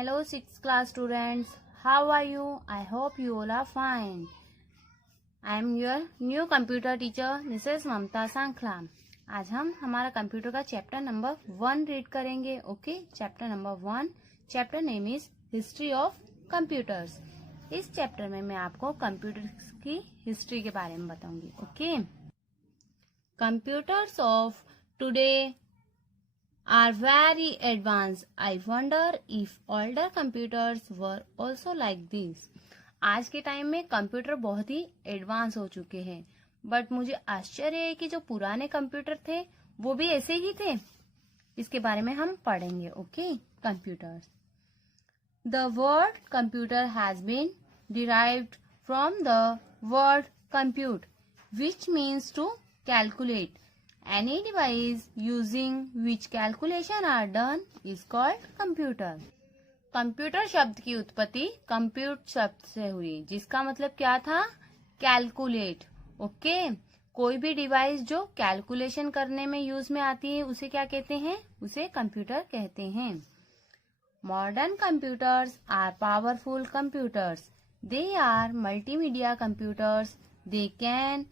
Hello 6th class students, how are you? I hope you all are fine. I am your new computer teacher Mrs. ममता सांखला. आज हम हमारा computer का chapter number 1 read करेंगे. Okay, chapter number 1. Chapter name is history of computers. इस chapter में मैं आपको computer की हिस्ट्री के बारे में बताऊंगी. Okay, computers of today are very advanced. I wonder if older computers were also like this. आज के टाइम में कंप्यूटर बहुत ही एडवांस हो चुके हैं, बट मुझे आश्चर्य है कि जो पुराने कंप्यूटर थे वो भी ऐसे ही थे. इसके बारे में हम पढ़ेंगे. Okay, computers. The word computer has been derived from the word compute, which means to calculate. Any device using which calculation are done is called computer. Computer शब्द की उत्पत्ति कंप्यूट शब्द से हुई, जिसका मतलब क्या था? कैलकुलेट. ओके, कोई भी डिवाइस जो कैलकुलेशन करने में यूज में आती है उसे क्या कहते हैं? उसे कंप्यूटर कहते हैं. Modern computers are powerful computers. They are multimedia computers. They can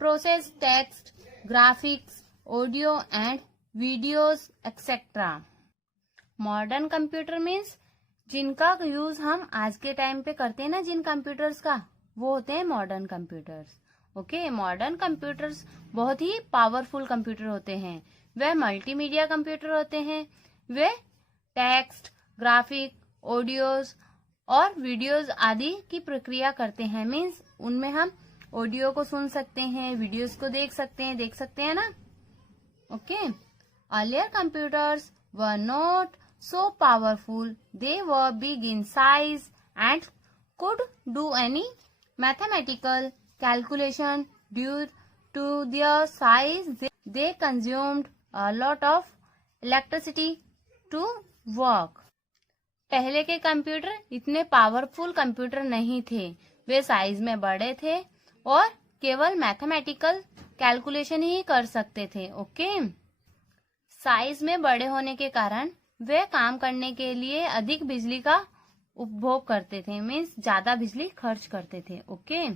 process text, graphics, audio and videos etc. Modern computer means जिनका यूज हम आज के टाइम पे करते हैं ना, जिन कंप्यूटर्स का, वो होते हैं modern computers. Okay, modern computers बहुत ही पावरफुल कंप्यूटर होते हैं. वे मल्टीमीडिया कंप्यूटर होते हैं. वे टेक्स्ट, ग्राफिक, ऑडियोज और वीडियोज आदि की प्रक्रिया करते हैं. मीन्स उनमें हम ऑडियो को सुन सकते हैं, वीडियोस को देख सकते हैं ना. Okay, earlier computers were not so powerful. They were big in size and could do any mathematical calculation. Due to their size they consumed a lot of electricity to work. पहले के computer इतने powerful computer नहीं थे. वे size में बड़े थे और केवल मैथमेटिकल कैलकुलेशन ही कर सकते थे. ओके, साइज में बड़े होने के कारण वे काम करने के लिए अधिक बिजली का उपभोग करते थे. मीन्स ज्यादा बिजली खर्च करते थे. Okay,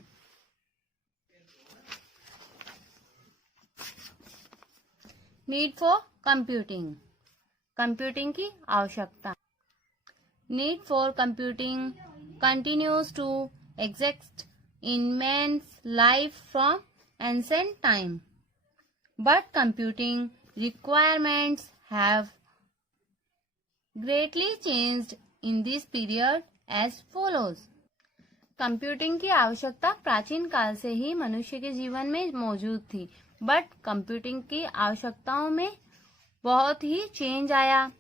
need for computing. Computing की आवश्यकता. Need for computing continues to exist in man's life from ancient time, but computing requirements have greatly changed in this period as follows. Computing की आवश्यकता प्राचीन काल से ही मनुष्य के जीवन में मौजूद थी, बट कंप्यूटिंग की आवश्यकताओं में बहुत ही चेंज आया,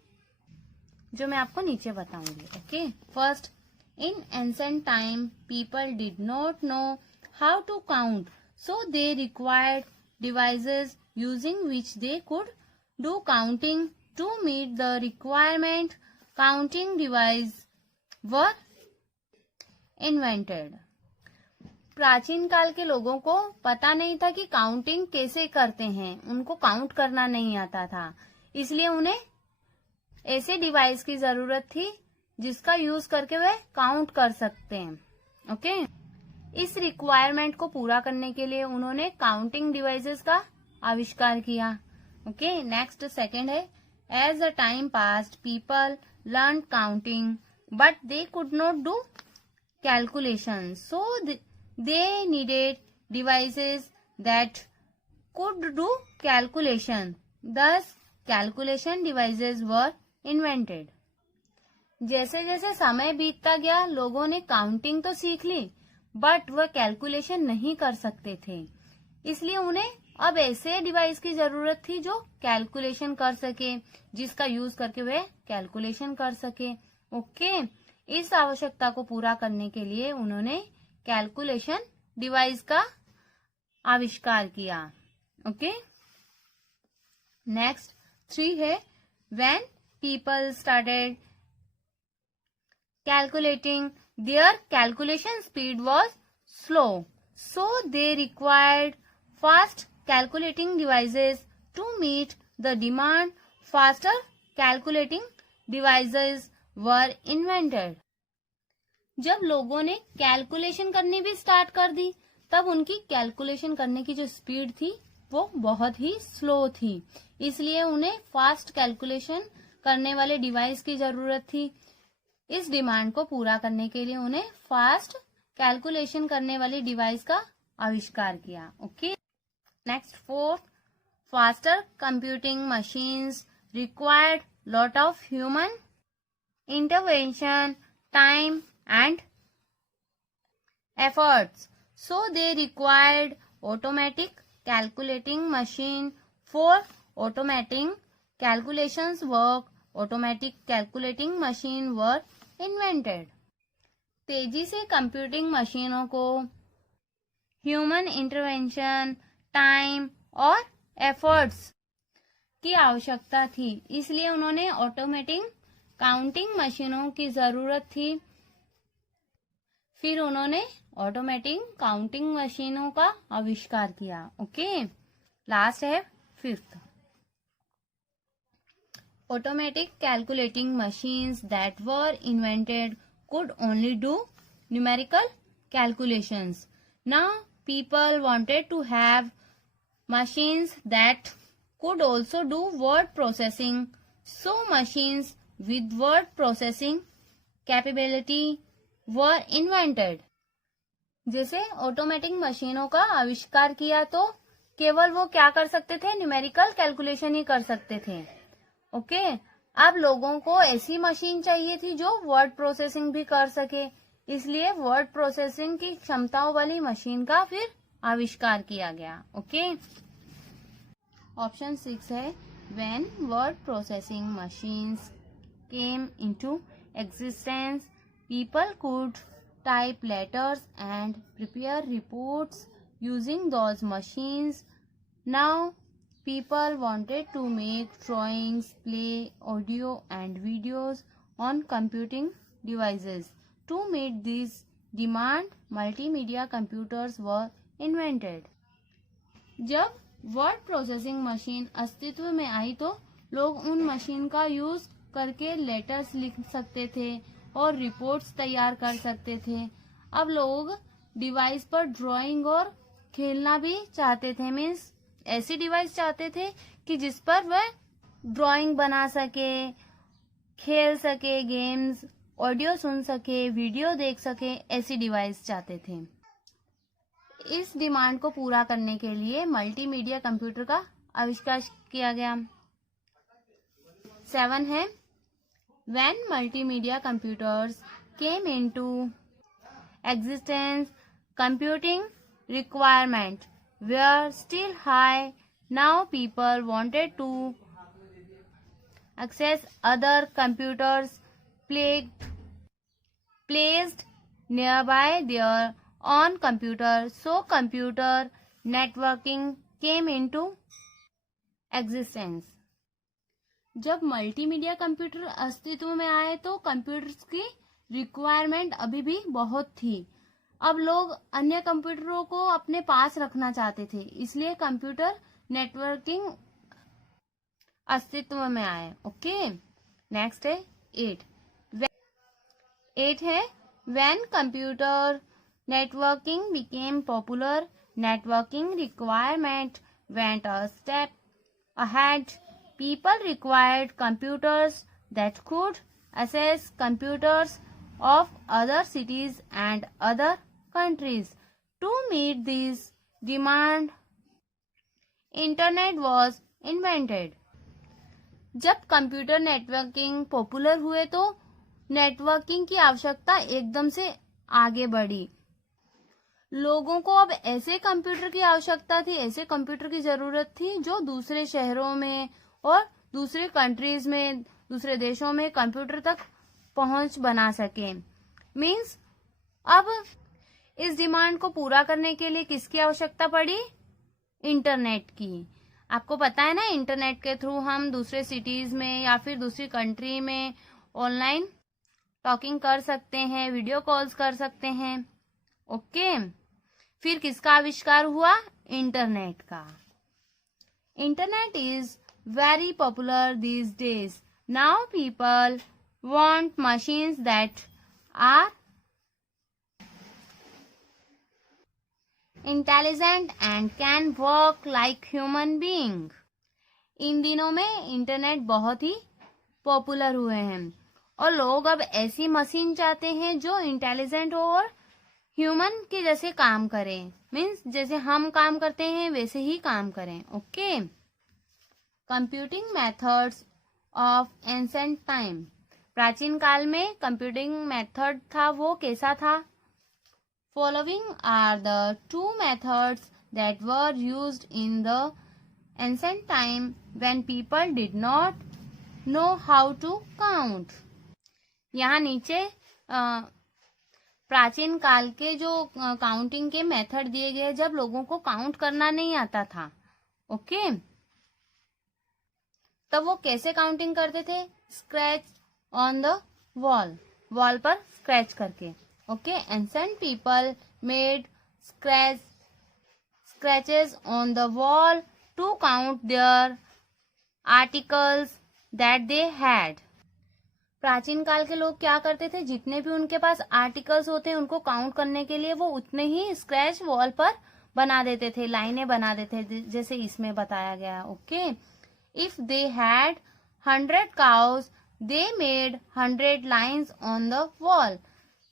जो मैं आपको नीचे बताऊंगी. Okay, first, in ancient time, people did not know how to count, so they required devices using which they could do counting. To meet the requirement, counting devices were invented. प्राचीन काल के लोगों को पता नहीं था कि काउंटिंग कैसे करते हैं. उनको काउंट करना नहीं आता था, इसलिए उन्हें ऐसे डिवाइस की जरूरत थी जिसका यूज करके वे काउंट कर सकते हैं. ओके, इस रिक्वायरमेंट को पूरा करने के लिए उन्होंने काउंटिंग डिवाइसेस का आविष्कार किया. ओके, नेक्स्ट सेकंड है, as the time passed people learn counting but they could not do calculation, so they needed devices that could do calculation. Thus calculation devices were invented. जैसे जैसे समय बीतता गया, लोगों ने काउंटिंग तो सीख ली, बट वह कैलकुलेशन नहीं कर सकते थे. इसलिए उन्हें अब ऐसे डिवाइस की जरूरत थी जो कैलकुलेशन कर सके, जिसका यूज करके वे कैलकुलेशन कर सके. ओके, इस आवश्यकता को पूरा करने के लिए उन्होंने कैलकुलेशन डिवाइस का आविष्कार किया. ओके, नेक्स्ट 3 है, when people started calculating, their calculation speed was slow, so they required fast calculating devices to meet the demand. Faster calculating devices were invented. जब लोगों ने कैलकुलेशन करनी भी स्टार्ट कर दी तब उनकी कैलकुलेशन करने की जो स्पीड थी वो बहुत ही स्लो थी, इसलिए उन्हें फास्ट कैलकुलेशन करने वाले डिवाइस की जरूरत थी। इस डिमांड को पूरा करने के लिए उन्हें फास्ट कैलकुलेशन करने वाली डिवाइस का आविष्कार किया। Okay, next fourth, faster computing machines required lot of human intervention, time and efforts. So they required automatic calculating machine for automating calculations work. Automatic calculating machine were invented. तेजी से computing मशीनों को human intervention, time और efforts की आवश्यकता थी, इसलिए उन्होंने ऑटोमेटिक काउंटिंग मशीनों की जरूरत थी। फिर उन्होंने ऑटोमेटिक काउंटिंग मशीनों का आविष्कार किया। ओके, लास्ट है fifth, automatic calculating machines that were invented could only do numerical calculations. Now people wanted to have machines that could also do word processing. So machines with word processing capability were invented. जैसे automatic मशीनों का आविष्कार किया तो केवल वो क्या कर सकते थे, न्यूमेरिकल कैलकुलेशन ही कर सकते थे। ओके, अब लोगों को ऐसी मशीन चाहिए थी जो वर्ड प्रोसेसिंग भी कर सके, इसलिए वर्ड प्रोसेसिंग की क्षमताओं वाली मशीन का फिर आविष्कार किया गया। ओके, ऑप्शन 6 है, when word processing machines came into existence people could type letters and prepare reports using those machines. Now people wanted to make drawings, play audio and videos on computing devices. To meet this demand, multimedia computers were invented. जब word processing machine अस्तित्व में आई तो लोग उन machine का use करके letters लिख सकते थे और रिपोर्ट्स तैयार कर सकते थे। अब लोग डिवाइस पर ड्राइंग और खेलना भी चाहते थे, मीन्स ऐसी डिवाइस चाहते थे कि जिस पर वह ड्राइंग बना सके, खेल सके गेम्स, ऑडियो सुन सके, वीडियो देख सके, ऐसी डिवाइस चाहते थे। इस डिमांड को पूरा करने के लिए मल्टीमीडिया कंप्यूटर का आविष्कार किया गया। 7 है, when multimedia computers came into existence computing requirement were still high. Now people wanted to access other computers placed nearby their own computer. So computer networking came into existence. जब multimedia computer अस्तित्व में आए तो computers की requirement अभी भी बहुत थी। अब लोग अन्य कंप्यूटरों को अपने पास रखना चाहते थे, इसलिए कंप्यूटर नेटवर्किंग अस्तित्व में आए। ओके, नेक्स्ट है 8 है, when computer networking became popular networking requirement went a step ahead. People required computers that could access computers of other cities and other countries. To meet this demand, internet was invented. जब computer networking popular हुए तो networking की आवश्यकता एकदम से आगे बढ़ी। लोगों को अब ऐसे कंप्यूटर की आवश्यकता थी, ऐसे कंप्यूटर की जरूरत थी जो दूसरे शहरों में और दूसरे कंट्रीज में, दूसरे देशों में कंप्यूटर तक पहुंच बना सके। मीन्स अब इस डिमांड को पूरा करने के लिए किसकी आवश्यकता पड़ी? इंटरनेट की। आपको पता है ना, इंटरनेट के थ्रू हम दूसरे सिटीज में या फिर दूसरी कंट्री में ऑनलाइन टॉकिंग कर सकते हैं, वीडियो कॉल्स कर सकते हैं। ओके, फिर किसका आविष्कार हुआ? इंटरनेट का। Internet is very popular these days Now people want machines that are intelligent and can work like human being. इन दिनों में इंटरनेट बहुत ही पॉपुलर हुए हैं और लोग अब ऐसी मशीन चाहते हैं जो इंटेलिजेंट हो और ह्यूमन के जैसे काम करें, मीन्स जैसे हम काम करते हैं वैसे ही काम करें. Okay. Computing methods of ancient time. प्राचीन काल में कंप्यूटिंग मेथड था वो कैसा था? Following are the two methods that were used in the ancient time when people did not know how to count. यहाँ नीचे प्राचीन काल के जो काउंटिंग के मेथड दिए गए जब लोगों को काउंट करना नहीं आता था. ओके. तब वो कैसे काउंटिंग करते थे? Scratch on the wall, wall पर स्क्रैच करके. Okay. Ancient people made scratches on the wall to count their articles that they had. प्राचीन काल के लोग क्या करते थे? जितने भी उनके पास आर्टिकल्स होते हैं उनको काउंट करने के लिए वो उतने ही स्क्रैच वॉल पर बना देते थे, लाइनें बना देते थे, जैसे इसमें बताया गया. Okay. If they had 100 cows, they made 100 lines on the wall.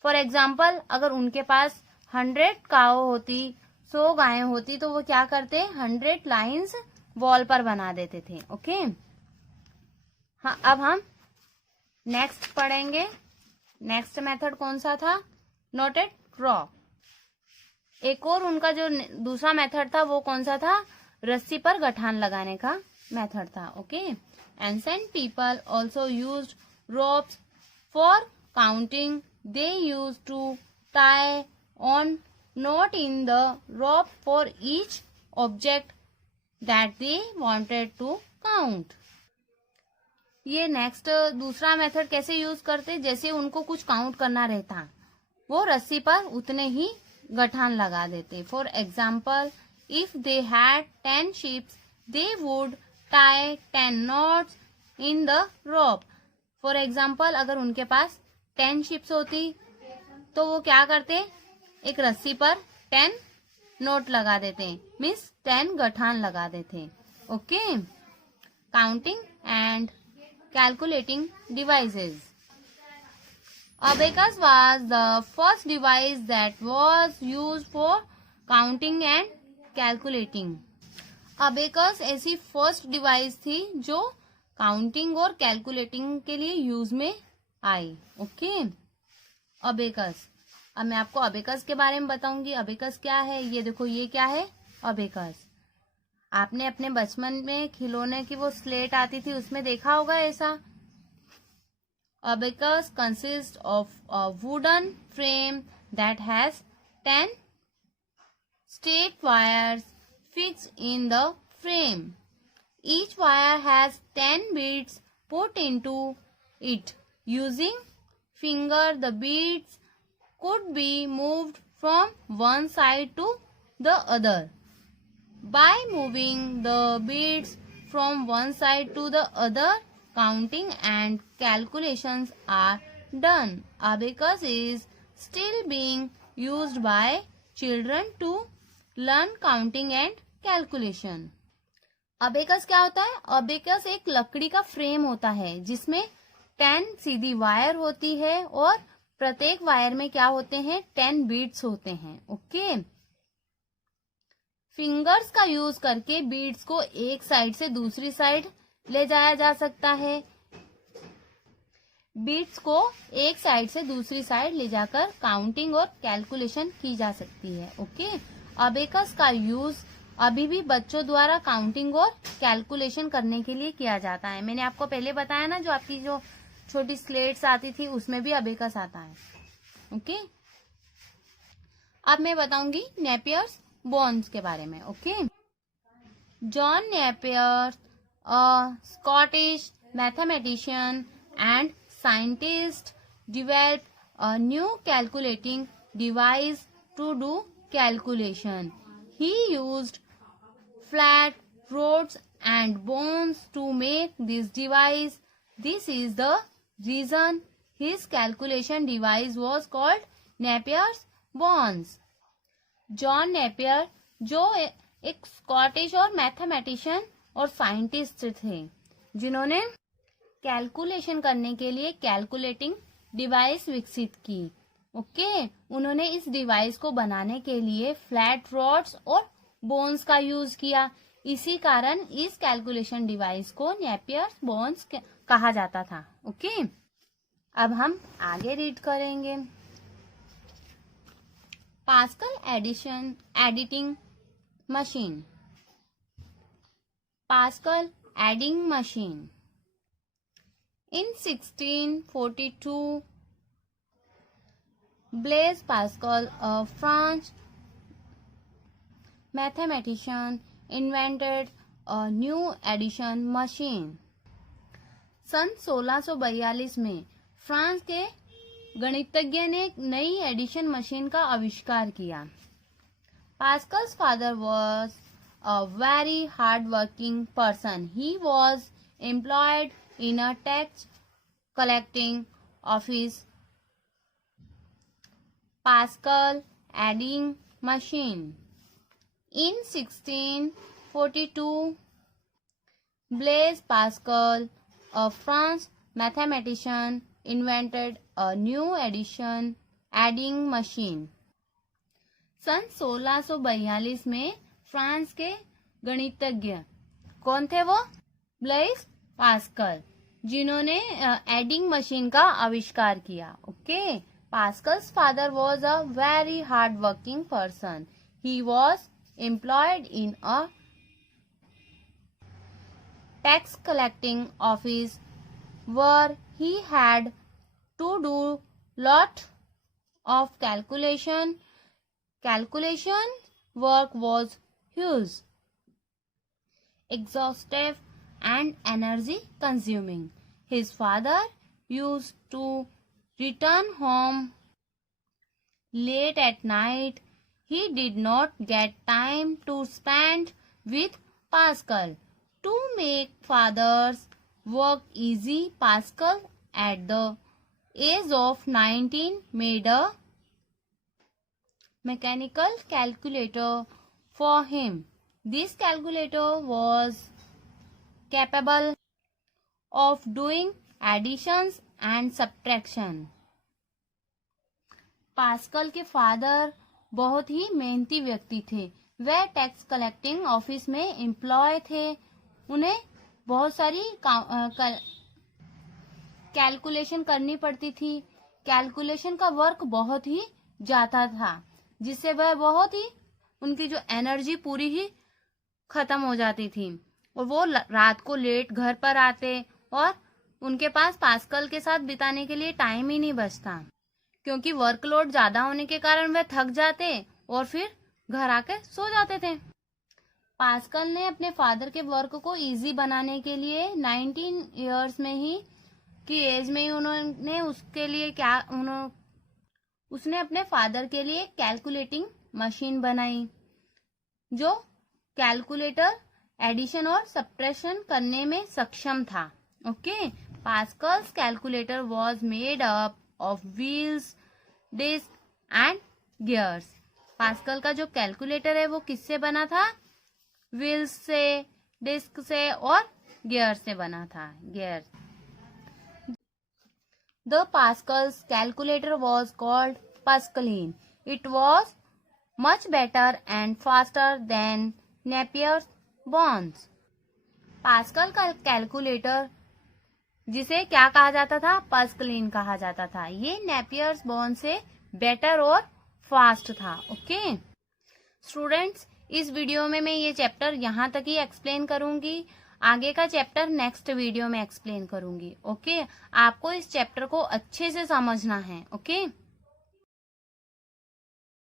For example, अगर उनके पास 100 काउ होती, 100 गायें होती, तो वो क्या करते? 100 लाइन्स वॉल पर बना देते थे. ओके. हाँ, अब हम नेक्स्ट पढ़ेंगे. नेक्स्ट मेथड कौन सा था? Noted draw. एक और उनका जो दूसरा मेथड था वो कौन सा था? रस्सी पर गठान लगाने का मेथड था. Okay. Ancient people also used ropes for counting. They use to tie on knot in the rope for each object that they wanted to count. ये नेक्स्ट दूसरा मेथड कैसे यूज करते? जैसे उनको कुछ काउंट करना रहता, वो रस्सी पर उतने ही गठान लगा देते. For example, if they had 10 ships, they would tie 10 knots in the rope. For example, अगर उनके पास 10 ships होती तो वो क्या करते? एक रस्सी पर 10 नोट लगा देते, मीन्स 10 गठान लगा देते. Okay. Counting and calculating devices. Abacus was the first device that was used for counting and calculating. Abacus ऐसी फर्स्ट डिवाइस थी जो काउंटिंग और कैलकुलेटिंग के लिए यूज में आई. ओके. अबेकस. अब मैं आपको अबेकस के बारे में बताऊंगी. अबेकस क्या है? ये देखो, ये क्या है? अबेकस. आपने अपने बचपन में खिलौने की वो स्लेट आती थी, उसमें देखा होगा ऐसा. Abacus consists of a wooden frame that has 10 straight wires fixed in the frame. Each wire has 10 beads put into it. Using finger, the beads could be moved from one side to the other. By moving the beads from one side to the other, counting and calculations are done. Abacus is still being used by children to learn counting and calculation. Abacus क्या होता है? Abacus एक लकड़ी का frame होता है जिसमें 10 सीधी wire होती है और प्रत्येक वायर में क्या होते हैं? 10 बीड्स होते हैं. ओके. फिंगर्स का यूज करके बीड्स को एक साइड से दूसरी साइड ले जाया जा सकता है. बीट्स को एक साइड से दूसरी साइड ले जाकर काउंटिंग और कैलकुलेशन की जा सकती है. ओके. अबेकस का यूज अभी भी बच्चों द्वारा काउंटिंग और कैलकुलेशन करने के लिए किया जाता है. मैंने आपको पहले बताया ना, जो आपकी जो छोटी स्लेट्स आती थी उसमें भी अबेकस आता है. ओके. अब मैं बताऊंगी नेपियर्स बोन्स के बारे में. Okay. John Napier, a Scottish mathematician and scientist, developed a new calculating device to do calculation. He used flat rods and bones to make this device. This is the reason his calculation device was called Napier's bonds. John Napier जो एक Scottish और mathematician और scientist थे, जिन्होंने calculation करने के लिए calculating device विकसित की। ओके, उन्होंने इस डिवाइस को बनाने के लिए फ्लैट रॉड्स और बोन्स का यूज किया। इसी कारण इस कैलकुलेशन डिवाइस को नेपियर्स बोन्स कहा जाता था। ओके, अब हम आगे रीड करेंगे। Pascal editing machine. Pascal adding machine. In 1642, Blaise Pascal, a French mathematician, invented a new addition machine. सन 1642 में फ्रांस के गणितज्ञ ने एक नई एडिशन मशीन का आविष्कार किया। Pascal's father was a very hard-working person. He was employed in a tax collecting office. Pascal adding machine. In 1642, Blaise Pascal, a French mathematician, invented a new adding machine. सन 1642 में France के गणितज्ञ कौन थे? वो Blaise Pascal, जिन्होंने adding machine का आविष्कार किया। Okay, Pascal's father was a very hard working person. He was employed in a tax collecting office where he had to do lot of calculation. Calculation work was huge, exhaustive and energy consuming. His father used to return home late at night. He did not get time to spend with Pascal. To make father's work easy, Pascal at the age of 19 made a mechanical calculator for him. This calculator was capable of doing additions and subtraction. Pascal के father बहुत ही मेहनती व्यक्ति थे। वह tax collecting office में employ थे। उन्हें बहुत सारी कैलकुलेशन करनी पड़ती थी। कैलकुलेशन का वर्क बहुत ही ज्यादा था, जिससे वह बहुत ही उनकी जो एनर्जी पूरी ही खत्म हो जाती थी और वो रात को लेट घर पर आते और उनके पास पास्कल के साथ बिताने के लिए टाइम ही नहीं बचता, क्योंकि वर्कलोड ज्यादा होने के कारण वह थक जाते और फिर घर आके सो जाते थे। पास्कल ने अपने फादर के वर्क को इजी बनाने के लिए 19 इयर्स में ही की एज में ही उन्होंने उसने अपने फादर के लिए कैलकुलेटिंग मशीन बनाई, जो कैलकुलेटर एडिशन और सब्ट्रैक्शन करने में सक्षम था। Okay, Pascal's calculator was made up of wheels, disc and gears. Pascal का जो कैलकुलेटर है वो किससे बना था? व्हील्स से, डिस्क से और गियर से बना था। Gear. The Pascal's calculator was called Pascaline. It was much better and faster than Napier's bonds. Pascal का कैलकुलेटर, जिसे क्या कहा जाता था? पास्कलिन कहा जाता था। ये नेपियर्स बॉन्ड से बेटर और फास्ट था। ओके स्टूडेंट्स, इस वीडियो में मैं ये चैप्टर यहाँ तक ही एक्सप्लेन करूंगी। आगे का चैप्टर नेक्स्ट वीडियो में एक्सप्लेन करूंगी। ओके, आपको इस चैप्टर को अच्छे से समझना है। ओके।